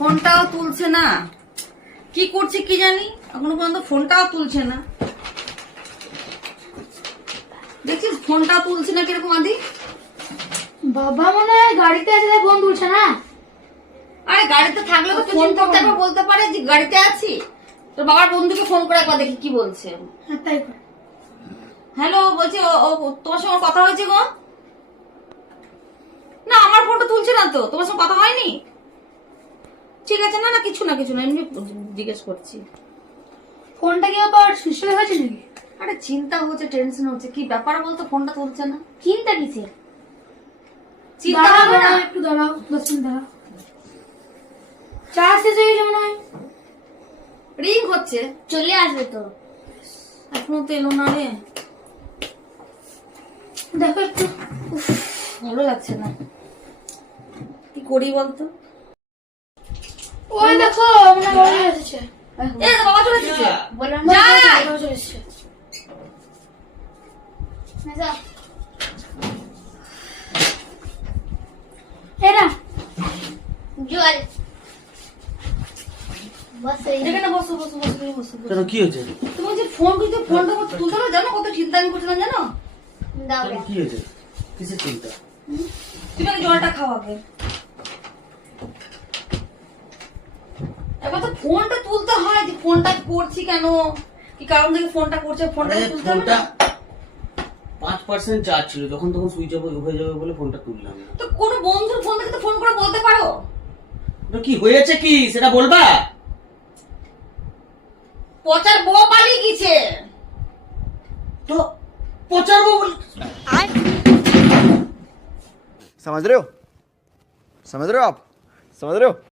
ফোনটাও তুলছে না, কি করছে কি জানি, এখনো পর্যন্ত ফোনটাও তুলছে না। দেখছিস ফোনটাও তুলছে না কিরকম আদি। বাবা মনে হয় গাড়িতে আছে তাই ফোন তুলছে না। আরে গাড়িতে থাকলে তো ফোন করতে একবার বলতে পারে যে গাড়িতে আছি। তোর বাবার বন্ধুকে ফোন করে একবার দেখি কি বলছে। হ্যাঁ তাই করে। হ্যালো, বলছি তোমার সঙ্গে কথা হয়েছে গো? না আমার ফোনটা তুলছে না তো, তোমার সঙ্গে কথা হয়নি? ঠিক আছে, না না কিছু না কিছু না, এমনি জিজ্ঞেস করছি। ফোনটা কি আবার সুইচ অফ হয়েছে নাকি? আরে চিন্তা হচ্ছে, টেনশন হচ্ছে, কি ব্যাপার বলতো ফোনটা তুলছে না? চিন্তা কিসের? চিন্তা হবে না, একটু দাঁড়াও, 10 মিনিট দাঁড়াও। চার্জ শেষ হয়ে গেছে মনে হয়। রিং হচ্ছে, চলে আসবে তো। এখনো তো এলো না রে। দেখো একটু। ভালো লাগছে না, কি করি বলতো? ওই দেখো মনে হয় এসেছে। এই তো বাবা চলে এসেছে। বললাম যা। বাবা চলে এসেছে। না যা। এরা জল বস এখানে বসো বসো বসো, তুমি বসো। কেন কি হয়েছে? তুমি যে ফোন করতে ফোনটা তুলতে না, জানো কত চিন্তা আমি করছিলাম জানো? দাও কেন কি হয়েছে? কিসের চিন্তা? তুমি আগে জলটা খাওয়াবে। এবার তো ফোনটা তুলতে হয়, যে ফোনটা করছি কেন, কি কারণ থেকে ফোনটা করছে, ফোনটা আরে তুলতে হবে ফোনটা না? 5% চার্জ ছিল, যখন তখন সুইচ অফ হয়ে যাবে বলে ফোনটা তুললাম না। তো কোনো বন্ধুর ফোন থেকে তো ফোন করে বলতে পারো। ওটা কি হয়েছে কি সেটা বলবা? পচার বউ পালিয়ে গেছে। তো পচারবো বল। समझ रहे हो आप समझ रहे हो